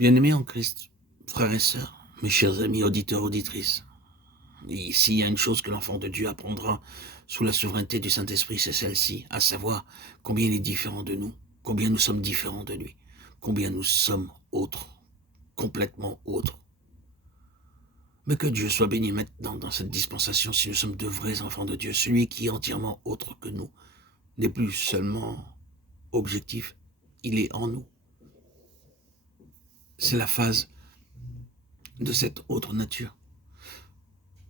Bien-aimés en Christ, frères et sœurs, mes chers amis auditeurs, auditrices, et s'il y a une chose que l'enfant de Dieu apprendra sous la souveraineté du Saint-Esprit, c'est celle-ci, à savoir combien il est différent de nous, combien nous sommes différents de lui, combien nous sommes autres, complètement autres. Mais que Dieu soit béni maintenant dans cette dispensation si nous sommes de vrais enfants de Dieu. Celui qui est entièrement autre que nous n'est plus seulement objectif, il est en nous. C'est la phase de cette autre nature.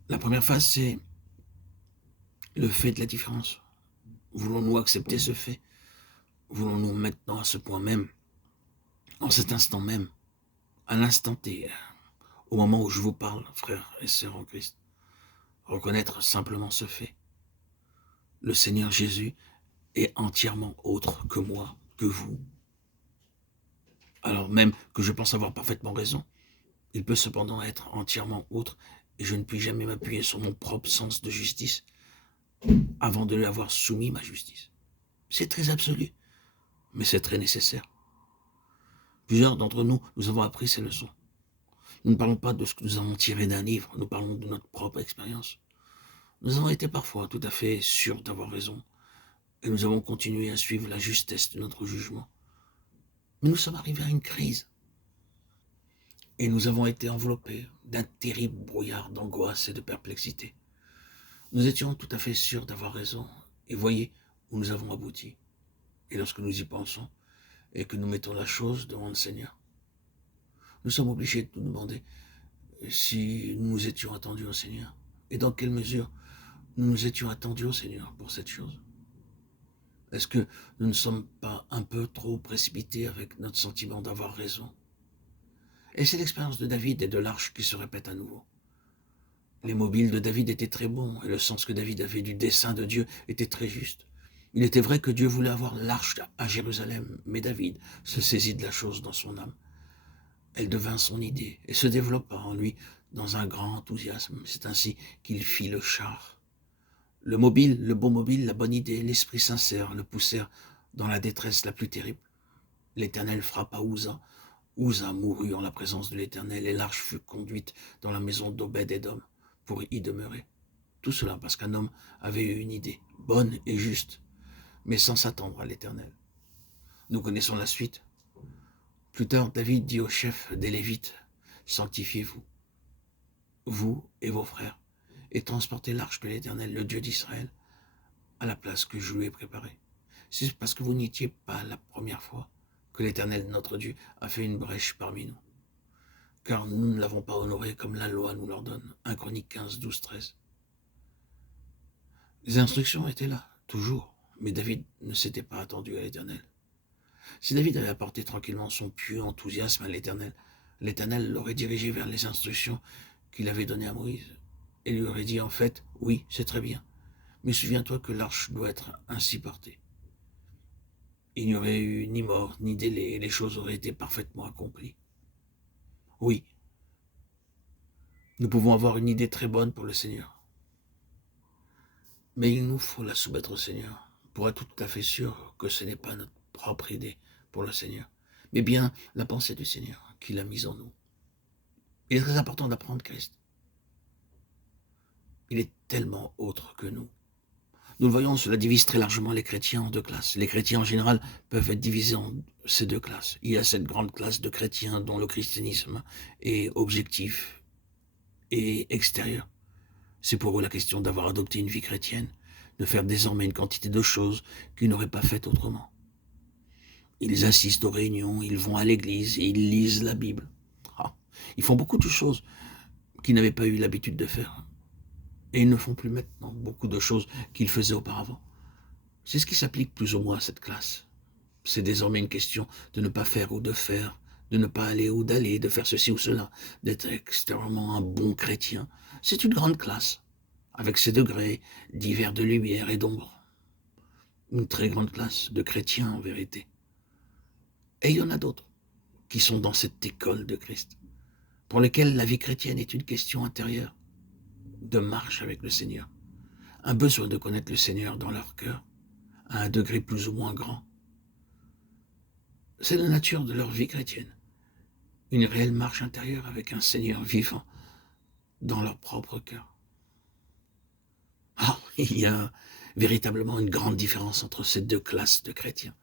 La première phase, c'est le fait de la différence. Voulons-nous accepter ce fait? Voulons-nous maintenant, à ce point même, en cet instant même, à l'instant T, au moment où je vous parle, frères et sœurs en Christ, reconnaître simplement ce fait? Le Seigneur Jésus est entièrement autre que moi, que vous. Alors même que je pense avoir parfaitement raison, il peut cependant être entièrement autre et je ne puis jamais m'appuyer sur mon propre sens de justice avant de lui avoir soumis ma justice. C'est très absolu, mais c'est très nécessaire. Plusieurs d'entre nous, nous avons appris ces leçons. Nous ne parlons pas de ce que nous avons tiré d'un livre, nous parlons de notre propre expérience. Nous avons été parfois tout à fait sûrs d'avoir raison, et nous avons continué à suivre la justesse de notre jugement. Mais nous sommes arrivés à une crise, et nous avons été enveloppés d'un terrible brouillard d'angoisse et de perplexité. Nous étions tout à fait sûrs d'avoir raison, et voyez où nous avons abouti. Et lorsque nous y pensons, et que nous mettons la chose devant le Seigneur, nous sommes obligés de nous demander si nous nous étions attendus au Seigneur, et dans quelle mesure nous nous étions attendus au Seigneur pour cette chose. Est-ce que nous ne sommes pas un peu trop précipités avec notre sentiment d'avoir raison? Et c'est l'expérience de David et de l'arche qui se répète à nouveau. Les mobiles de David étaient très bons, et le sens que David avait du dessein de Dieu était très juste. Il était vrai que Dieu voulait avoir l'arche à Jérusalem, mais David se saisit de la chose dans son âme. Elle devint son idée, et se développa en lui dans un grand enthousiasme. C'est ainsi qu'il fit le char. Le mobile, le bon mobile, la bonne idée, l'esprit sincère le poussèrent dans la détresse la plus terrible. L'Éternel frappa Uza. Uza mourut en la présence de l'Éternel, et l'arche fut conduite dans la maison d'Obed-Édom pour y demeurer. Tout cela parce qu'un homme avait eu une idée, bonne et juste, mais sans s'attendre à l'Éternel. Nous connaissons la suite. Plus tard, David dit au chef des Lévites, « Sanctifiez-vous, vous et vos frères, et transportez l'arche de l'Éternel, le Dieu d'Israël, à la place que je lui ai préparée. C'est parce que vous n'étiez pas la première fois que l'Éternel, notre Dieu, a fait une brèche parmi nous. Car nous ne l'avons pas honoré comme la loi nous l'ordonne. » 1 Chroniques 15, 12, 13. Les instructions étaient là, toujours, mais David ne s'était pas attendu à l'Éternel. Si David avait apporté tranquillement son pieux enthousiasme à l'Éternel, l'Éternel l'aurait dirigé vers les instructions qu'il avait données à Moïse, et lui aurait dit en fait, oui, c'est très bien, mais souviens-toi que l'arche doit être ainsi portée. Il n'y aurait eu ni mort, ni délai, et les choses auraient été parfaitement accomplies. Oui, nous pouvons avoir une idée très bonne pour le Seigneur, mais il nous faut la soumettre au Seigneur, pour être tout à fait sûr que ce n'est pas notre propre idée pour le Seigneur, mais bien la pensée du Seigneur qu'il a mise en nous. Il est très important d'apprendre Christ. Il est tellement autre que nous. Nous le voyons, cela divise très largement les chrétiens en deux classes. Les chrétiens en général peuvent être divisés en ces deux classes. Il y a cette grande classe de chrétiens dont le christianisme est objectif et extérieur. C'est pour eux la question d'avoir adopté une vie chrétienne, de faire désormais une quantité de choses qu'ils n'auraient pas faites autrement. Ils assistent aux réunions, ils vont à l'église et ils lisent la Bible. Ils font beaucoup de choses qu'ils n'avaient pas eu l'habitude de faire. Et ils ne font plus maintenant beaucoup de choses qu'ils faisaient auparavant. C'est ce qui s'applique plus ou moins à cette classe. C'est désormais une question de ne pas faire ou de faire, de ne pas aller ou d'aller, de faire ceci ou cela, d'être extrêmement un bon chrétien. C'est une grande classe, avec ses degrés divers de lumière et d'ombre. Une très grande classe de chrétiens en vérité. Et il y en a d'autres qui sont dans cette école de Christ, pour lesquels la vie chrétienne est une question intérieure, de marche avec le Seigneur, un besoin de connaître le Seigneur dans leur cœur, à un degré plus ou moins grand. C'est la nature de leur vie chrétienne. une réelle marche intérieure avec un Seigneur vivant dans leur propre cœur. Alors, il y a véritablement une grande différence entre ces deux classes de chrétiens.